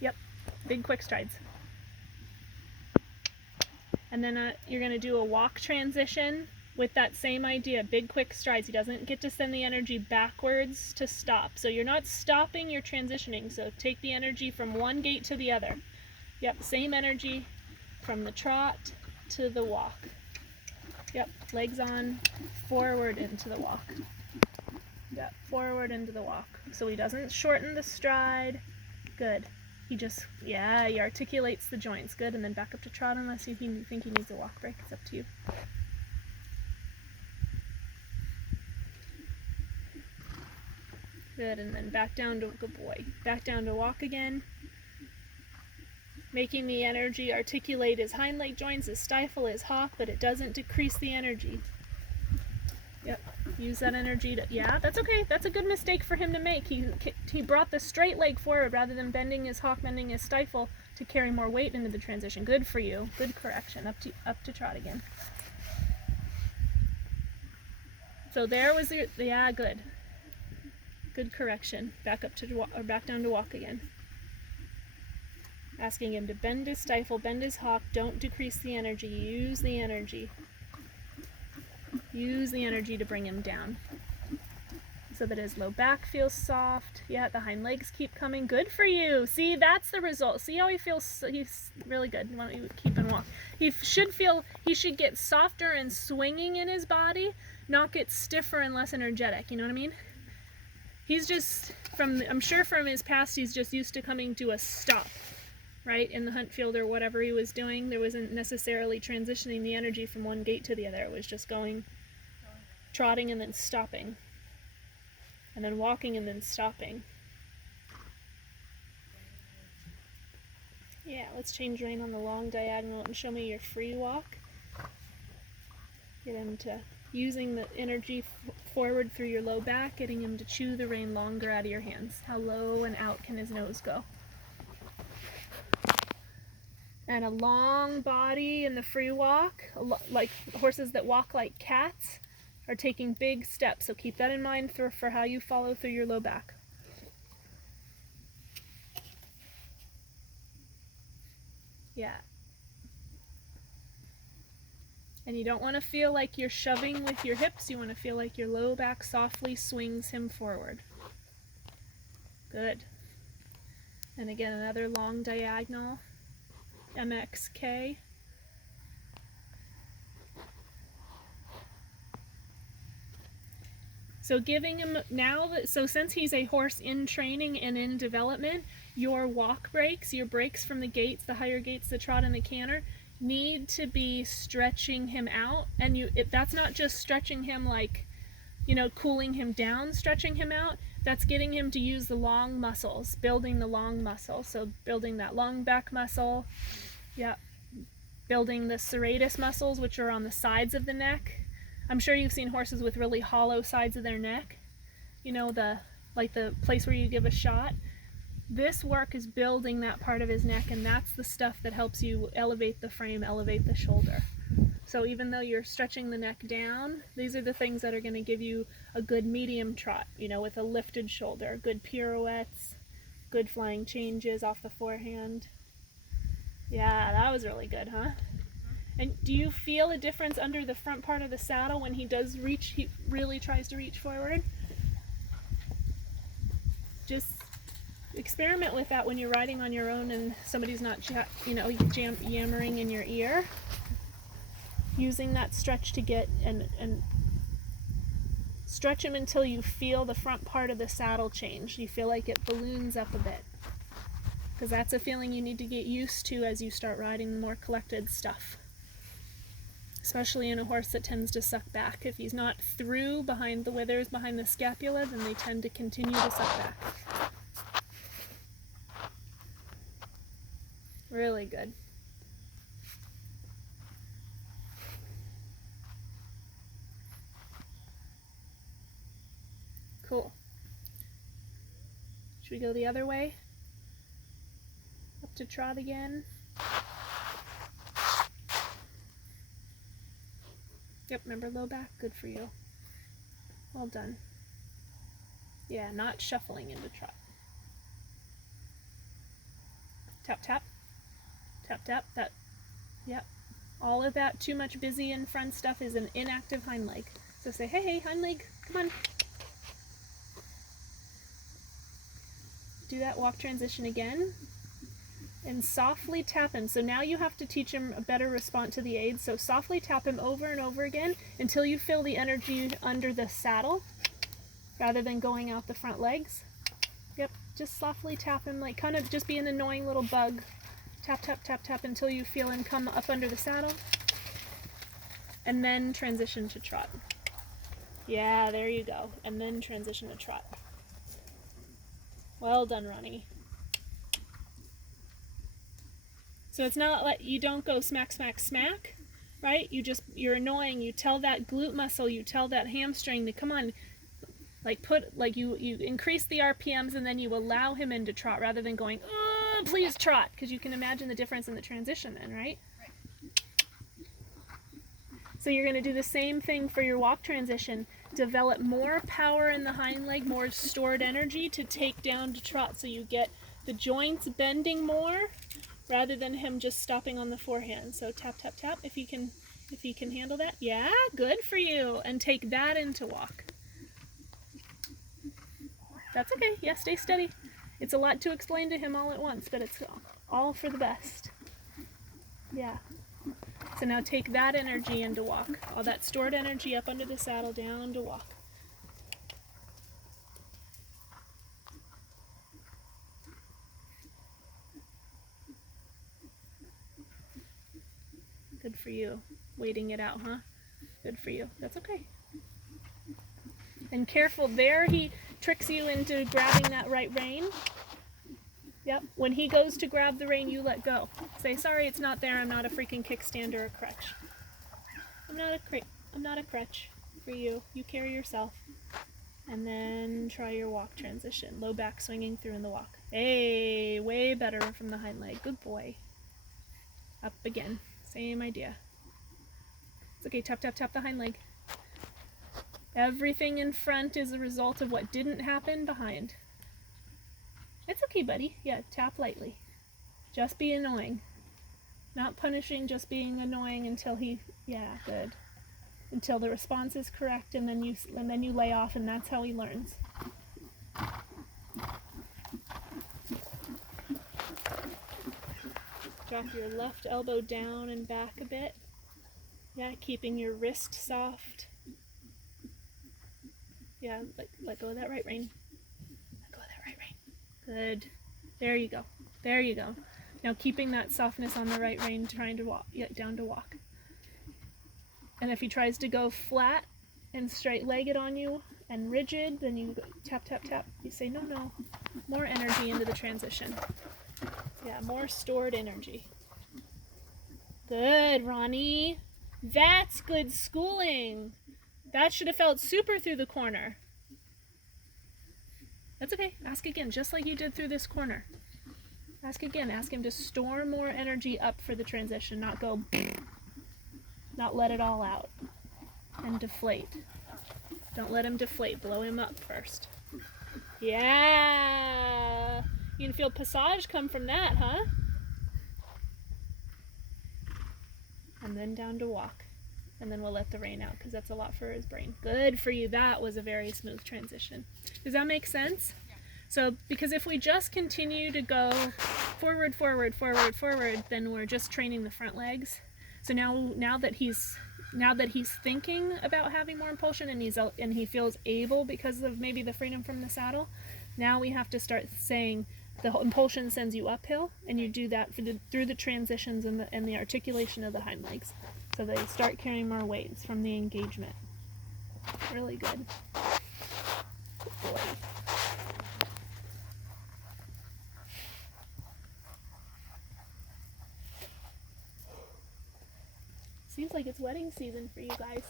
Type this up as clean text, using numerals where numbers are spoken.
Yep, big quick strides. And then you're going to do a walk transition with that same idea, big quick strides. He doesn't get to send the energy backwards to stop. So you're not stopping, you're transitioning. So take the energy from one gait to the other. Yep, same energy from the trot to the walk. Yep, legs on, forward into the walk. Yep, forward into the walk. So he doesn't shorten the stride. Good. He just, yeah, he articulates the joints. Good, and then back up to trot unless you think he needs a walk break. It's up to you. Good, and then back down to, good boy. Back down to walk again. Making the energy articulate his hind leg joints, his stifle, his hop, but it doesn't decrease the energy. Yep, use that energy to, yeah, that's okay. That's a good mistake for him to make. He brought the straight leg forward rather than bending his hop, bending his stifle to carry more weight into the transition. Good for you. Good correction. Up to trot again. So there was your, yeah, good. Good correction. Back up to, or back down to walk again. Asking him to bend his stifle, bend his hop, don't decrease the energy, use the energy. Use the energy to bring him down so that his low back feels soft. Yeah, the hind legs keep coming. Good for you. See, that's the result. See how he feels? He's really good. Why don't you keep and walk? He should get softer and swinging in his body, not get stiffer and less energetic. You know what I mean? He's just, I'm sure from his past, he's just used to coming to a stop, right? In the hunt field or whatever he was doing. There wasn't necessarily transitioning the energy from one gait to the other. It was just going, trotting and then stopping. And then walking and then stopping. Yeah, let's change rein on the long diagonal and show me your free walk. Get him to using the energy forward through your low back, getting him to chew the rein longer out of your hands. How low and out can his nose go? And a long body in the free walk, like horses that walk like cats, are taking big steps. So keep that in mind for how you follow through your low back. Yeah. And you don't want to feel like you're shoving with your hips. You want to feel like your low back softly swings him forward. Good. And again, another long diagonal. MXK. So giving him now, so since he's a horse in training and in development, your walk breaks, your breaks from the gaits, the higher gaits, the trot and the canter, need to be stretching him out. And that's not just stretching him like, cooling him down, stretching him out. That's getting him to use the long muscles, building the long muscle. So building that long back muscle. Yeah. Building the serratus muscles, which are on the sides of the neck. I'm sure you've seen horses with really hollow sides of their neck. The place where you give a shot. This work is building that part of his neck, and that's the stuff that helps you elevate the frame, elevate the shoulder. So even though you're stretching the neck down, these are the things that are going to give you a good medium trot, with a lifted shoulder, good pirouettes, good flying changes off the forehand. Yeah, that was really good, huh? And do you feel a difference under the front part of the saddle when he does reach, he really tries to reach forward? Just experiment with that when you're riding on your own and somebody's not, yammering in your ear. Using that stretch to get and stretch him until you feel the front part of the saddle change. You feel like it balloons up a bit. Because that's a feeling you need to get used to as you start riding the more collected stuff. Especially in a horse that tends to suck back. If he's not through behind the withers, behind the scapula, then they tend to continue to suck back. Really good. Cool. Should we go the other way? Up to trot again. Yep, remember low back? Good for you. Well done. Yeah, not shuffling into trot. Tap, tap. Tap, tap. That, yep. All of that too much busy in front stuff is an inactive hind leg. So say, hey, hey, hind leg, come on. Do that walk transition again. And softly tap him. So now you have to teach him a better response to the aids. So softly tap him over and over again until you feel the energy under the saddle rather than going out the front legs. Yep, just softly tap him, like kind of just be an annoying little bug. Tap, tap, tap, tap until you feel him come up under the saddle. And then transition to trot. Yeah, there you go. And then transition to trot. Well done, Ronnie. So it's not like you don't go smack, smack, smack, right? You're annoying. You tell that glute muscle, you tell that hamstring to come on, you increase the RPMs and then you allow him into trot rather than going, oh, please trot, because you can imagine the difference in the transition then, right? So you're going to do the same thing for your walk transition. Develop more power in the hind leg, more stored energy to take down to trot so you get the joints bending more rather than him just stopping on the forehand. So tap, tap, tap if you can handle that. Yeah, good for you. And take that into walk. That's okay. Yeah, stay steady. It's a lot to explain to him all at once, but it's all for the best. Yeah. So now take that energy into walk. All that stored energy up under the saddle, down to walk. Good for you. Waiting it out, huh? Good for you. That's okay. And careful, there he tricks you into grabbing that right rein. Yep, when he goes to grab the rein, you let go. Say, sorry, it's not there. I'm not a freaking kickstand or a crutch. I'm not a crutch for you. You carry yourself. And then try your walk transition. Low back swinging through in the walk. Hey, way better from the hind leg. Good boy. Up again. Same idea. It's okay, tap, tap, tap the hind leg. Everything in front is a result of what didn't happen behind. It's okay, buddy. Yeah, tap lightly. Just be annoying. Not punishing, just being annoying until yeah, good. Until the response is correct, and then you lay off, and that's how he learns. Drop your left elbow down and back a bit. Yeah, keeping your wrist soft. Yeah, let go of that right rein. Let go of that right rein. Good. There you go. There you go. Now keeping that softness on the right rein, trying to walk, down to walk. And if he tries to go flat and straight-legged on you and rigid, then you go tap, tap, tap. You say, no, no. More energy into the transition. Yeah, more stored energy. Good, Ronnie. That's good schooling. That should have felt super through the corner. That's okay. Ask again, just like you did through this corner. Ask again. Ask him to store more energy up for the transition, not go, not let it all out and deflate. Don't let him deflate. Blow him up first. Yeah. You can feel passage come from that, huh? And then down to walk. And then we'll let the rein out because that's a lot for his brain. Good for you. That was a very smooth transition. Does that make sense? Yeah. So, because if we just continue to go forward, forward, forward, forward, then we're just training the front legs. So now that he's thinking about having more impulsion and he feels able because of maybe the freedom from the saddle, now we have to start saying the impulsion sends you uphill, and you do that through the transitions and the articulation of the hind legs. So they start carrying more weights from the engagement. Really good. Good boy. Seems like it's wedding season for you guys.